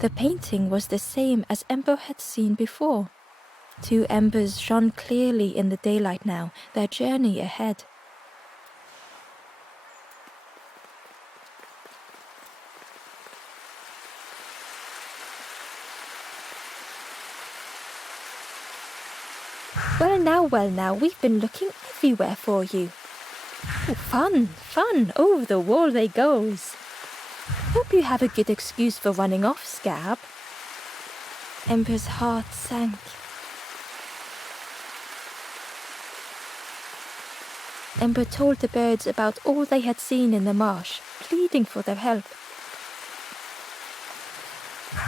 The painting was the same as Ember had seen before. 2 embers shone clearly in the daylight now, their journey ahead. Well now, we've been looking everywhere for you. Oh, fun, over the wall they goes. Hope you have a good excuse for running off, Scab. Ember's heart sank. Ember told the birds about all they had seen in the marsh, pleading for their help.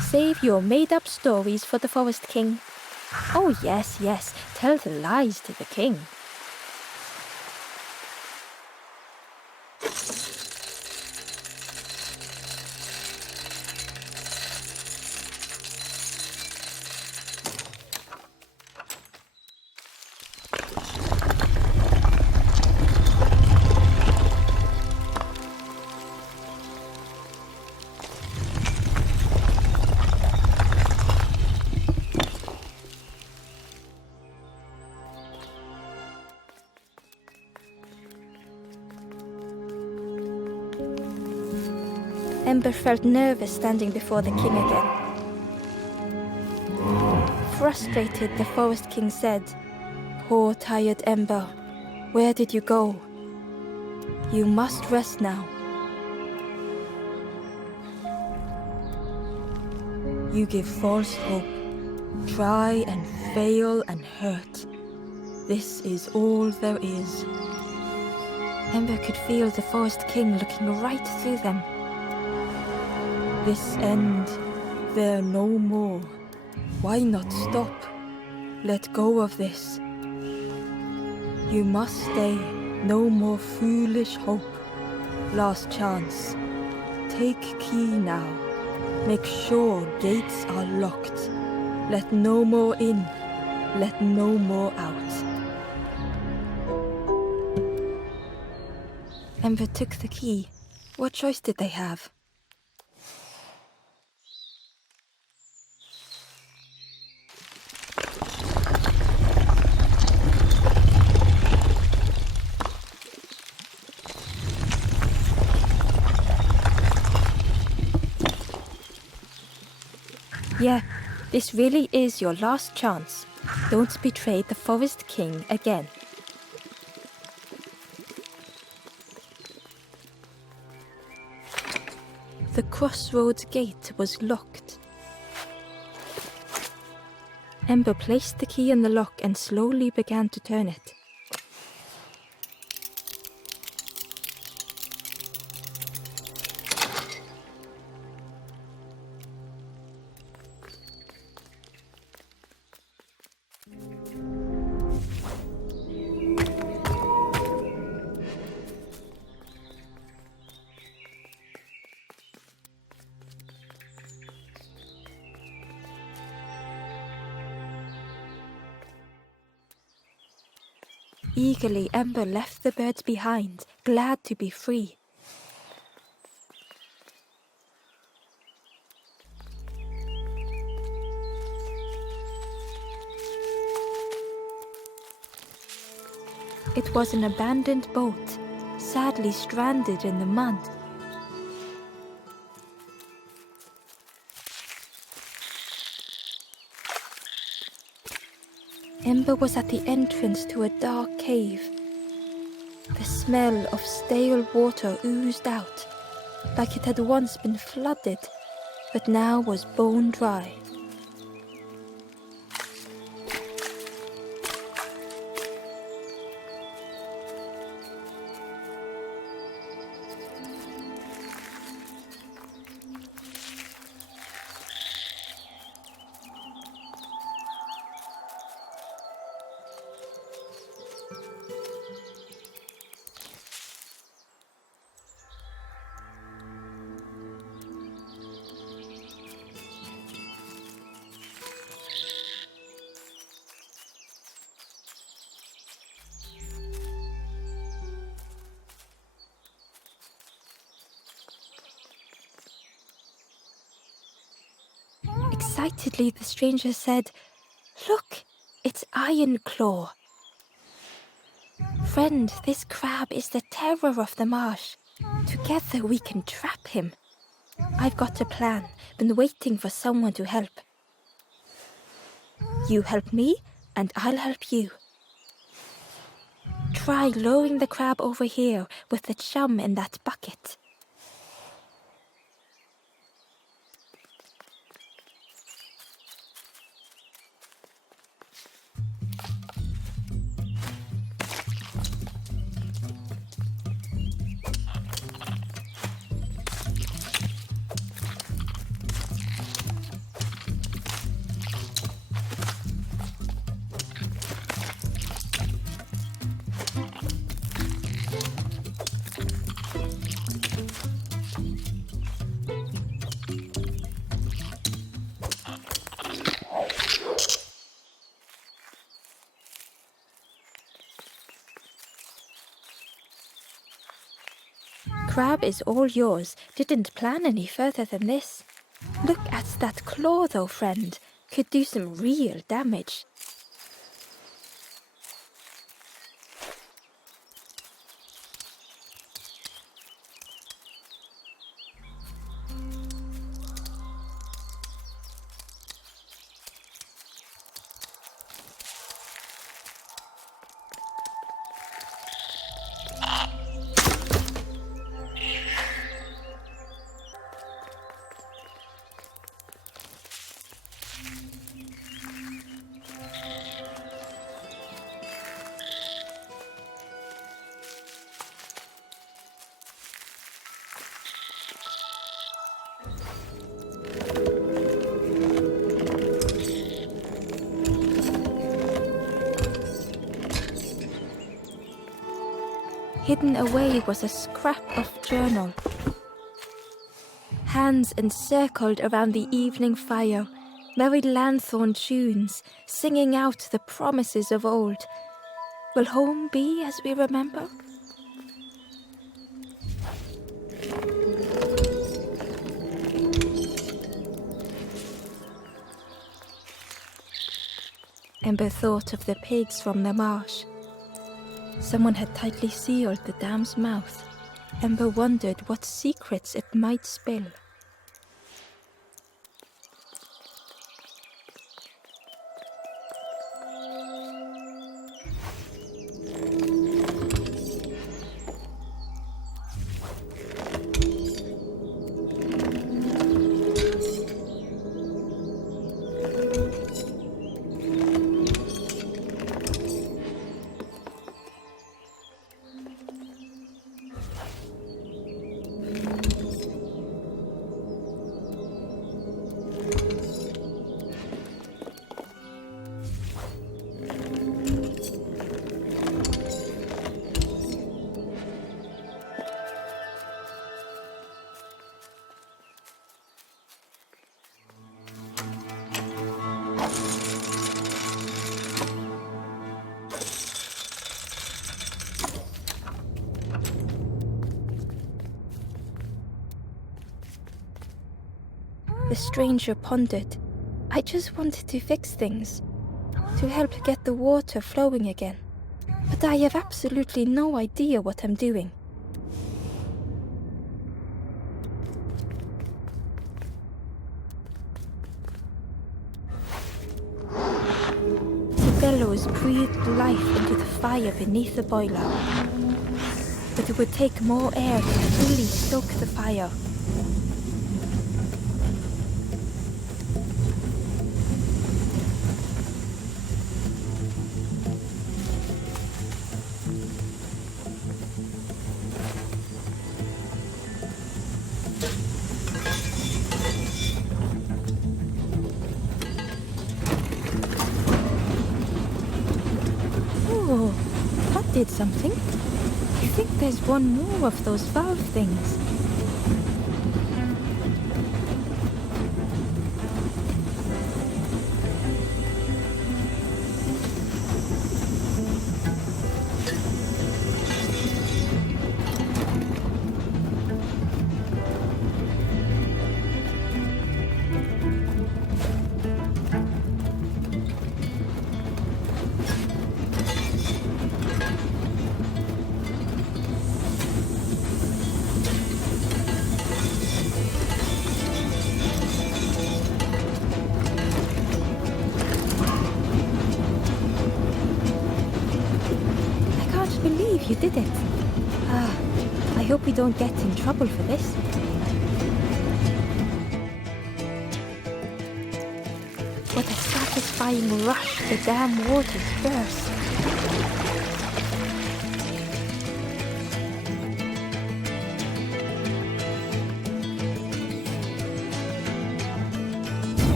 Save your made-up stories for the Forest King. Oh yes, tell the lies to the king. Ember felt nervous standing before the king again. Frustrated, the Forest King said, "Poor tired Ember, where did you go? You must rest now. You give false hope, try and fail and hurt. This is all there is." Ember could feel the Forest King looking right through them. This end, there no more. Why not stop? Let go of this. You must stay, no more foolish hope. Last chance. Take key now. Make sure gates are locked. Let no more in, let no more out. Ember took the key. What choice did they have? Yeah, this really is your last chance. Don't betray the Forest King again. The crossroads gate was locked. Ember placed the key in the lock and slowly began to turn it. Eagerly, Ember left the birds behind, glad to be free. It was an abandoned boat, sadly stranded in the mud. Ember was at the entrance to a dark cave. The smell of stale water oozed out, like it had once been flooded, but now was bone dry. Excitedly, the stranger said, "Look, it's Iron Claw. Friend, this crab is the terror of the marsh. Together we can trap him. I've got a plan, been waiting for someone to help. You help me, and I'll help you. Try lowering the crab over here with the chum in that bucket." Crab is all yours. Didn't plan any further than this. Look at that claw though, friend. Could do some real damage. Hidden away was a scrap of journal. Hands encircled around the evening fire, merry lanthorn tunes, singing out the promises of old. Will home be as we remember? Ember thought of the pigs from the marsh. Someone had tightly sealed the dam's mouth. Ember wondered what secrets it might spill. The stranger pondered. I just wanted to fix things, to help get the water flowing again. But I have absolutely no idea what I'm doing. The bellows breathed life into the fire beneath the boiler. But it would take more air to fully stoke the fire. Oh, that did something. I think there's one more of those valve things. You did it. I hope we don't get in trouble for this. What a satisfying rush the dam waters burst.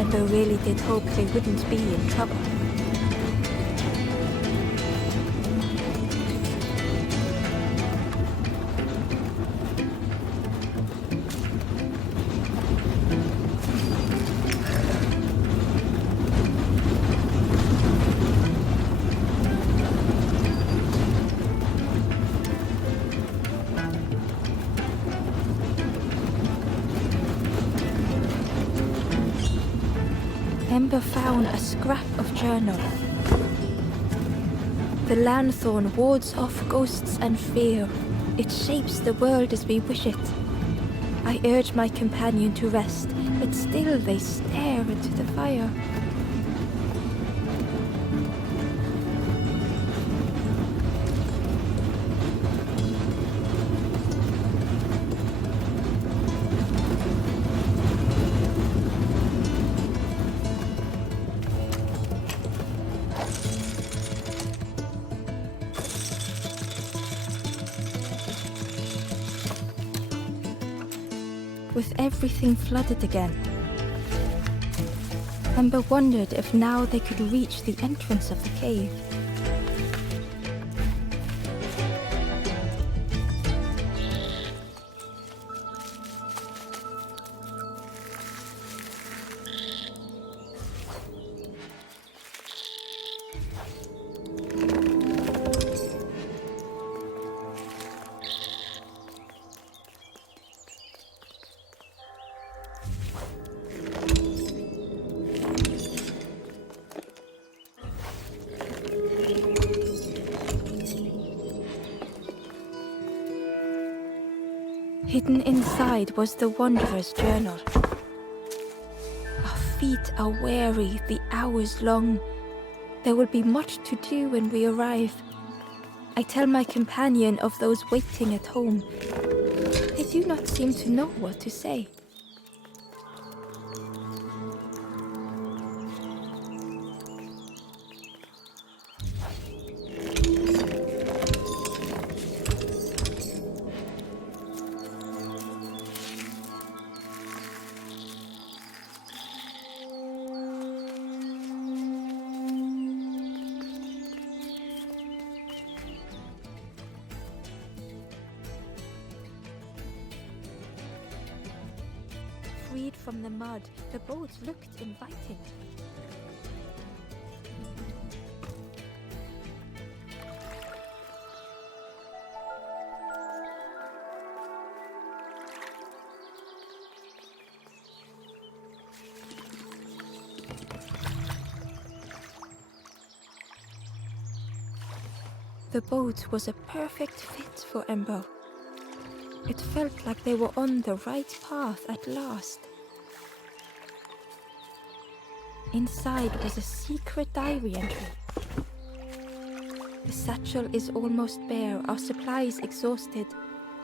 Ember really did hope they wouldn't be in trouble. Ember found a scrap of journal. The lanthorn wards off ghosts and fear. It shapes the world as we wish it. I urge my companion to rest, but still they stare into the fire. With everything flooded again, Ember wondered if now they could reach the entrance of the cave. Hidden inside was the Wanderer's journal. Our feet are weary, the hours long. There will be much to do when we arrive. I tell my companion of those waiting at home. They do not seem to know what to say. Freed from the mud, the boat looked inviting. The boat was a perfect fit for Ember. It felt like they were on the right path at last. Inside was a secret diary entry. The satchel is almost bare, our supplies exhausted.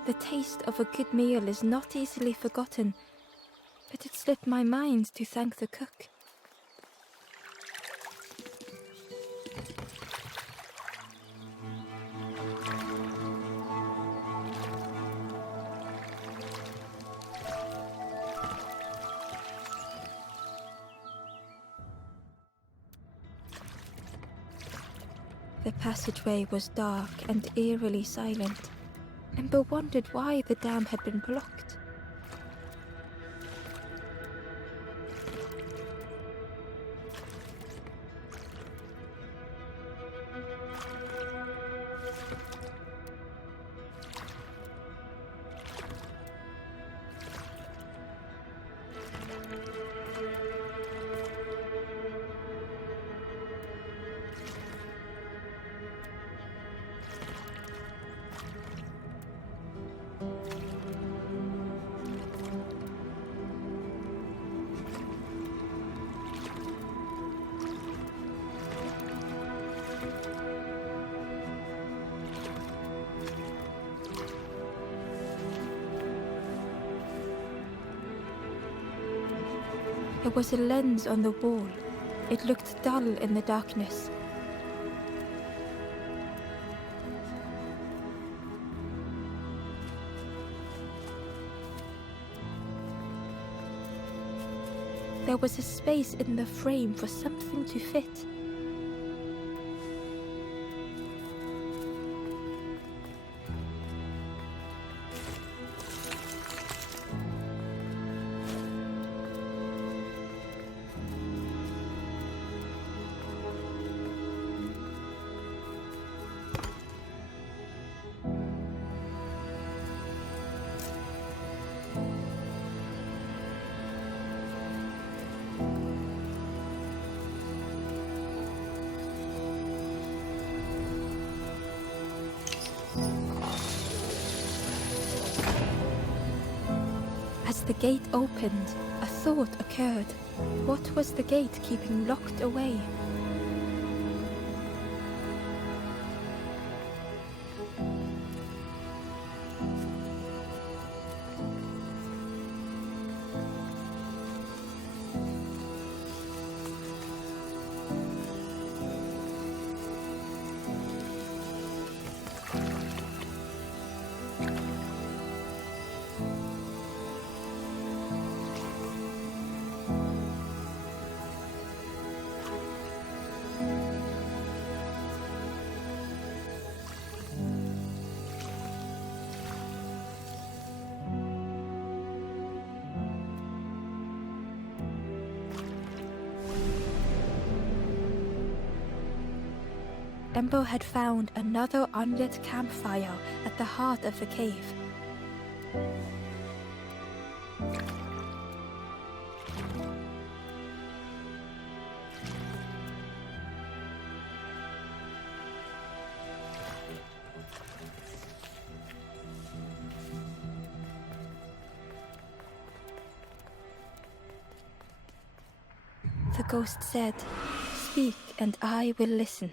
The taste of a good meal is not easily forgotten, but it slipped my mind to thank the cook. The passageway was dark and eerily silent. Ember wondered why the dam had been blocked. There was a lens on the wall. It looked dull in the darkness. There was a space in the frame for something to fit. As the gate opened, a thought occurred. What was the gate keeping locked away? Ember had found another unlit campfire at the heart of the cave. The ghost said, "Speak and I will listen."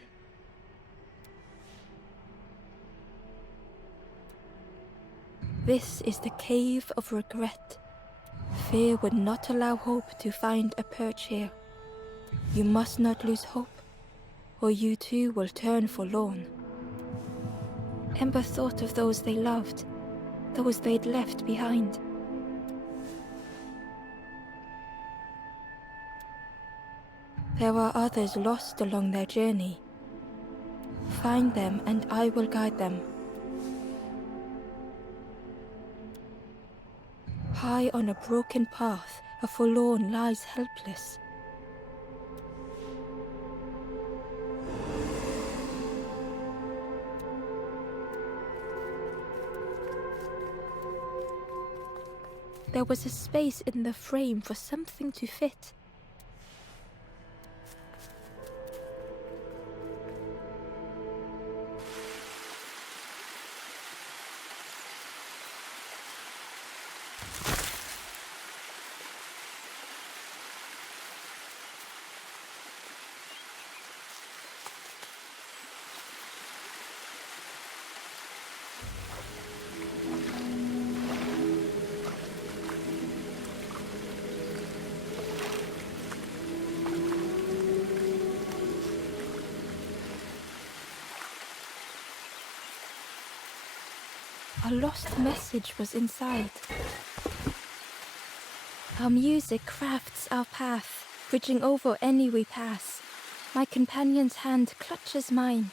This is the cave of regret. Fear would not allow hope to find a perch here. You must not lose hope, or you too will turn forlorn. Ember thought of those they loved, those they'd left behind. There are others lost along their journey. Find them and I will guide them. High on a broken path, a forlorn lies helpless. There was a space in the frame for something to fit. A lost message was inside. Our music crafts our path, bridging over any we pass. My companion's hand clutches mine.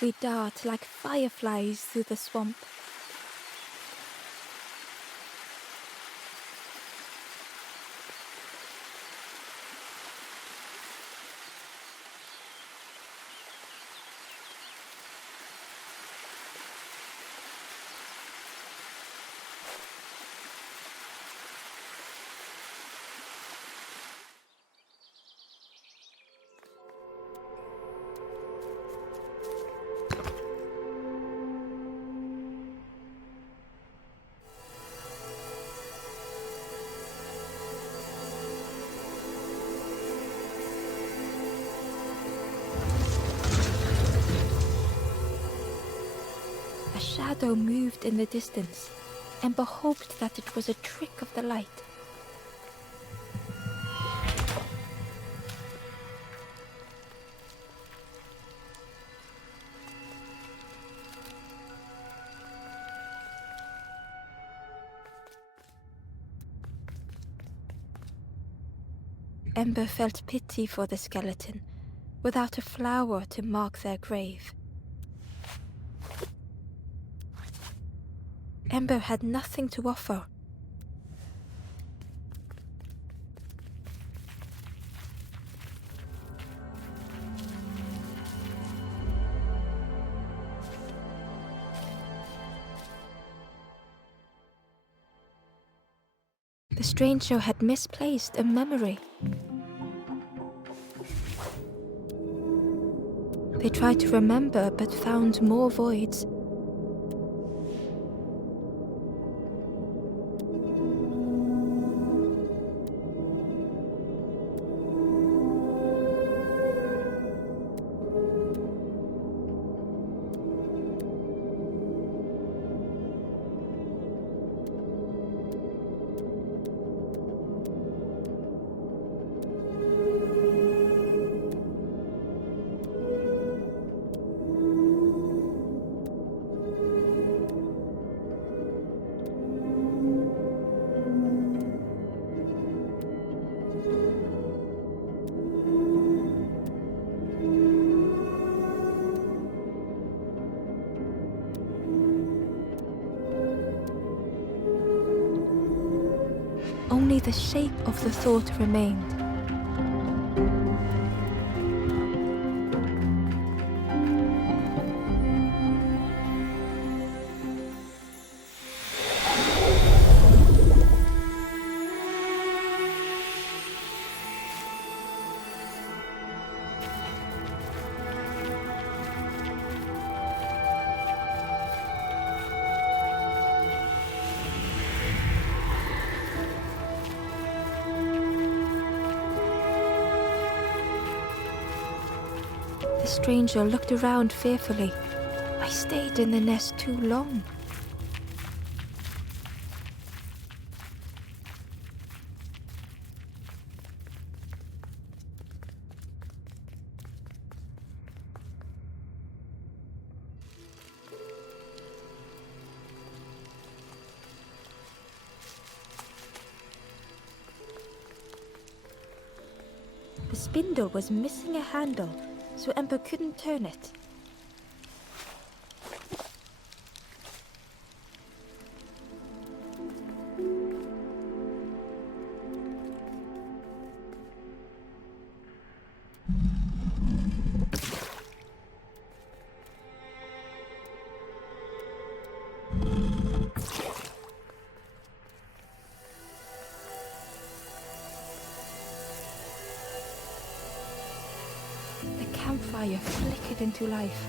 We dart like fireflies through the swamp. A shadow moved in the distance. Ember hoped that it was a trick of the light. Ember felt pity for the skeleton, without a flower to mark their grave. Ember had nothing to offer. The stranger had misplaced a memory. They tried to remember but found more voids. Only the shape of the thought remained. The stranger looked around fearfully. I stayed in the nest too long. The spindle was missing a handle, so Ember couldn't turn it. The campfire flickered into life.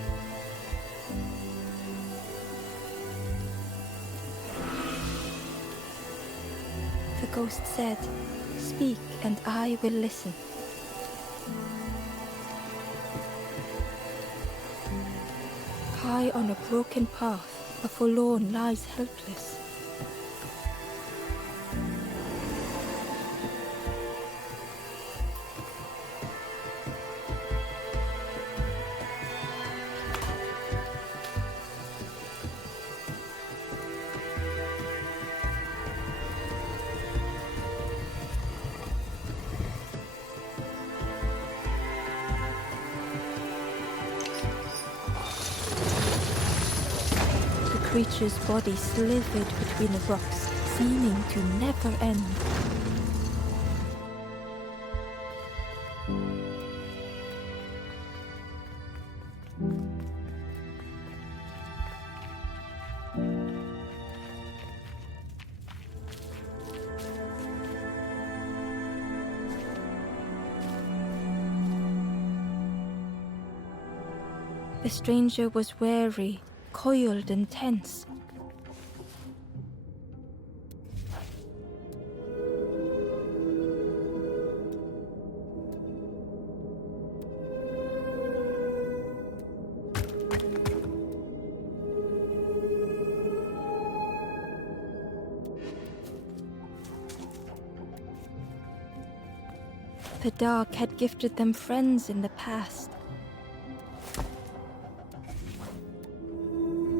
The ghost said, "Speak and I will listen." High on a broken path, a forlorn lies helpless. The creature's body slithered between the rocks, seeming to never end. The stranger was wary, coiled and tense. The dark had gifted them friends in the past.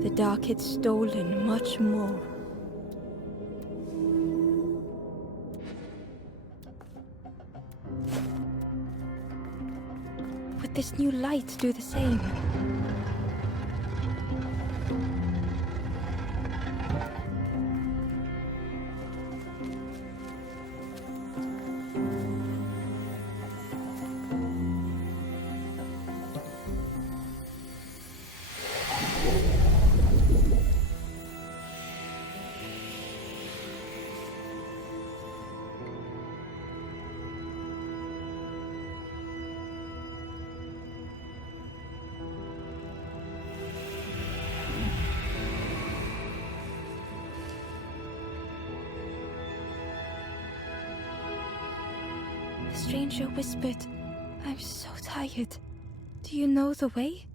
The dark had stolen much more. Might this new light do the same? The stranger whispered, "I'm so tired. Do you know the way?"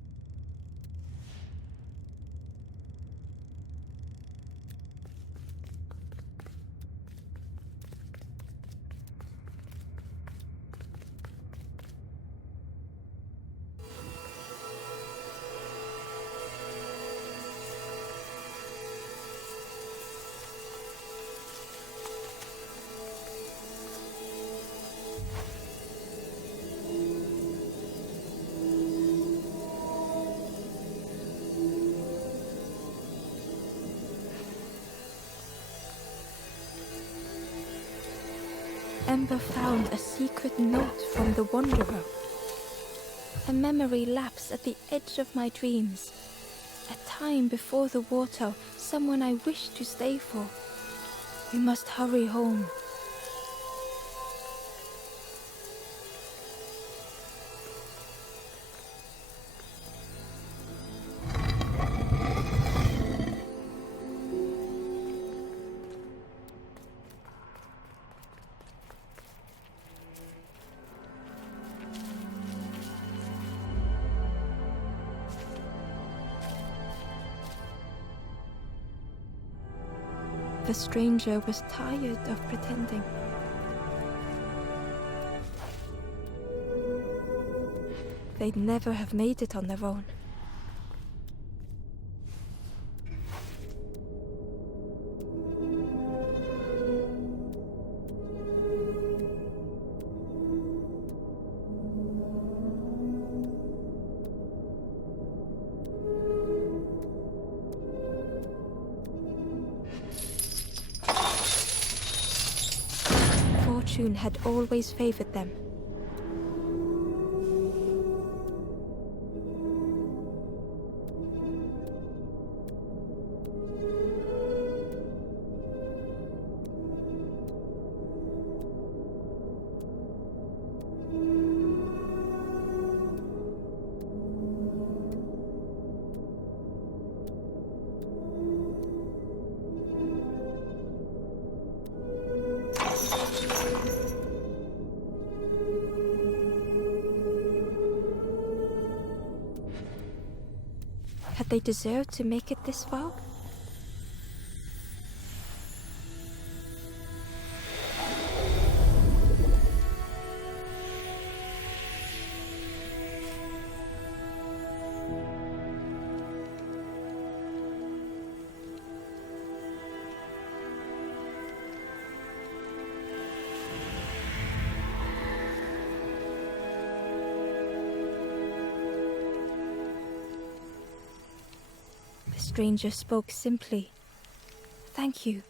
Ember found a secret note from the Wanderer. A memory lapse at the edge of my dreams. A time before the water, someone I wished to stay for. We must hurry home. The stranger was tired of pretending. They'd never have made it on their own. Fortune had always favored them. Had they deserved to make it this far? The stranger spoke simply. "Thank you."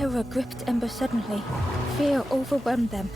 Terror gripped Ember suddenly. Fear overwhelmed them.